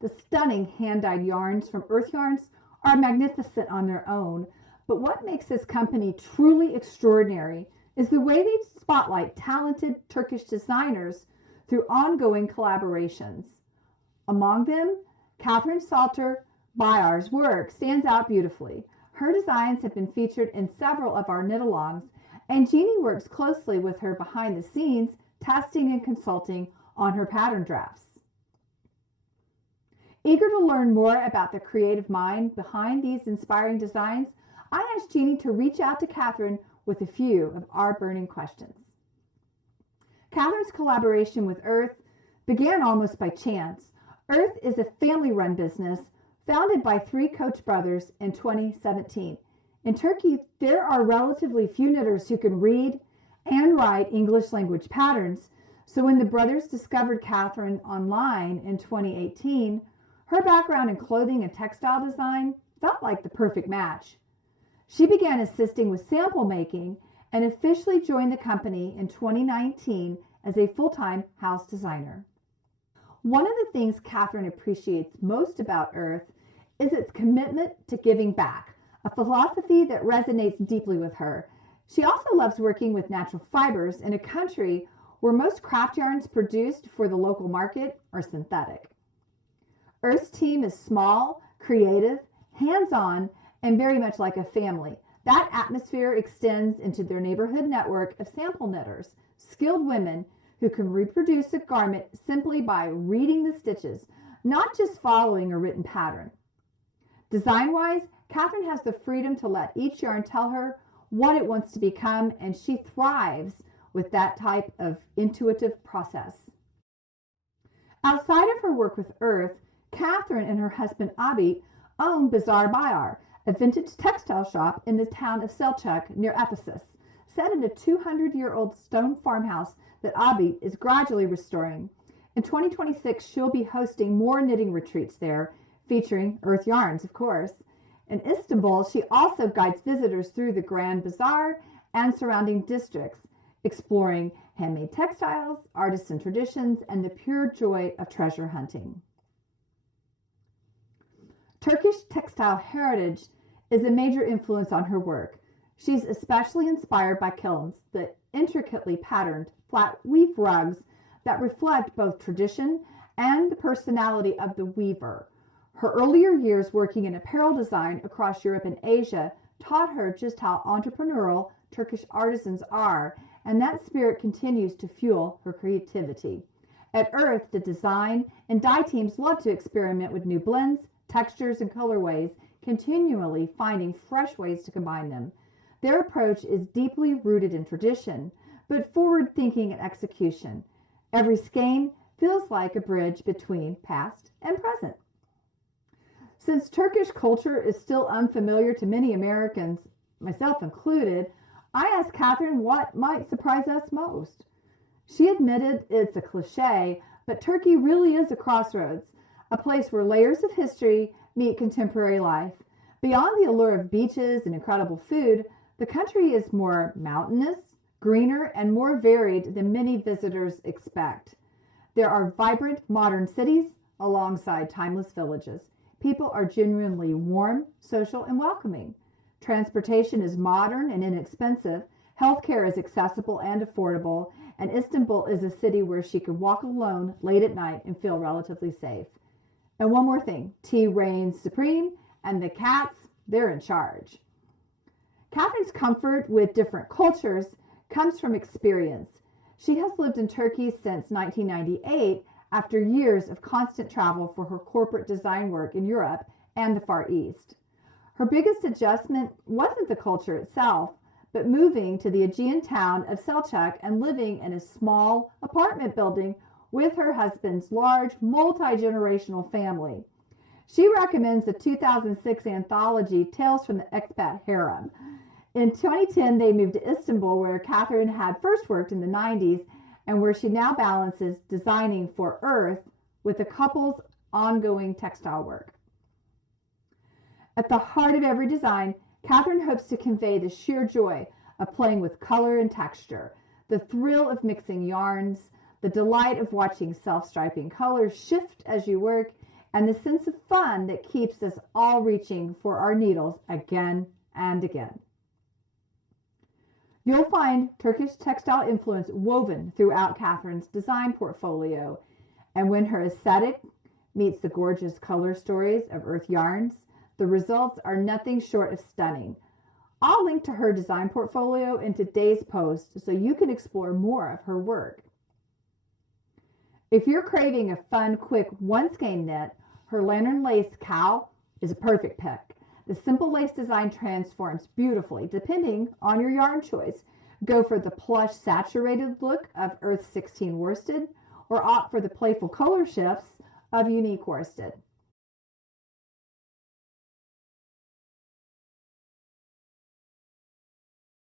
The stunning hand-dyed yarns from Earth Yarns are magnificent on their own, but what makes this company truly extraordinary is the way they spotlight talented Turkish designers through ongoing collaborations. Among them, Catherine Salter Bayar's work stands out beautifully. Her designs have been featured in several of our knit-alongs, and Jeannie works closely with her behind the scenes, testing and consulting on her pattern drafts. Eager to learn more about the creative mind behind these inspiring designs, I asked Jeannie to reach out to Catherine with a few of our burning questions. Catherine's collaboration with Earth began almost by chance. Earth is a family-run business founded by three Koch brothers in 2017. In Turkey, there are relatively few knitters who can read and write English language patterns, so when the brothers discovered Catherine online in 2018, her background in clothing and textile design felt like the perfect match. She began assisting with sample making and officially joined the company in 2019 as a full-time house designer. One of the things Catherine appreciates most about Earth is its commitment to giving back, a philosophy that resonates deeply with her. She also loves working with natural fibers in a country where most craft yarns produced for the local market are synthetic. Earth's team is small, creative, hands-on, and very much like a family. That atmosphere extends into their neighborhood network of sample knitters, skilled women who can reproduce a garment simply by reading the stitches, not just following a written pattern. Design-wise, Catherine has the freedom to let each yarn tell her what it wants to become, and she thrives with that type of intuitive process. Outside of her work with Earth, Catherine and her husband Abi own Salter Bayar, a vintage textile shop in the town of Selçuk near Ephesus, set in a 200-year-old stone farmhouse that Abi is gradually restoring. In 2026, she'll be hosting more knitting retreats there, featuring Earth yarns, of course. In Istanbul, she also guides visitors through the Grand Bazaar and surrounding districts, exploring handmade textiles, artisan traditions, and the pure joy of treasure hunting. Turkish textile heritage is a major influence on her work. She's especially inspired by kilns, the intricately patterned flat weave rugs that reflect both tradition and the personality of the weaver. Her earlier years working in apparel design across Europe and Asia taught her just how entrepreneurial Turkish artisans are, and that spirit continues to fuel her creativity. At Earth, the design and dye teams love to experiment with new blends, textures, and colorways, continually finding fresh ways to combine them. Their approach is deeply rooted in tradition, but forward-thinking and execution. Every skein feels like a bridge between past and present. Since Turkish culture is still unfamiliar to many Americans, myself included, I asked Catherine what might surprise us most. She admitted it's a cliche, but Turkey really is a crossroads, a place where layers of history meet contemporary life. Beyond the allure of beaches and incredible food, the country is more mountainous, greener, and more varied than many visitors expect. There are vibrant modern cities alongside timeless villages. People are genuinely warm, social, and welcoming. Transportation is modern and inexpensive. Healthcare is accessible and affordable. And Istanbul is a city where she can walk alone late at night and feel relatively safe. And one more thing, tea reigns supreme, and the cats, they're in charge. Catherine's comfort with different cultures comes from experience. She has lived in Turkey since 1998 after years of constant travel for her corporate design work in Europe and the Far East. Her biggest adjustment wasn't the culture itself, but moving to the Aegean town of Selçuk and living in a small apartment building with her husband's large multi-generational family. She recommends the 2006 anthology Tales from the Expat Harem. In 2010, they moved to Istanbul, where Catherine had first worked in the 90s and where she now balances designing for Earth with the couple's ongoing textile work. At the heart of every design, Catherine hopes to convey the sheer joy of playing with color and texture, the thrill of mixing yarns, the delight of watching self-striping colors shift as you work, and the sense of fun that keeps us all reaching for our needles again and again. You'll find Turkish textile influence woven throughout Catherine's design portfolio, and when her aesthetic meets the gorgeous color stories of Earth Yarns, the results are nothing short of stunning. I'll link to her design portfolio in today's post so you can explore more of her work. If you're craving a fun, quick one-skein knit, her lantern lace cowl is a perfect pick. The simple lace design transforms beautifully depending on your yarn choice. Go for the plush saturated look of Earth 16 worsted or opt for the playful color shifts of unique worsted.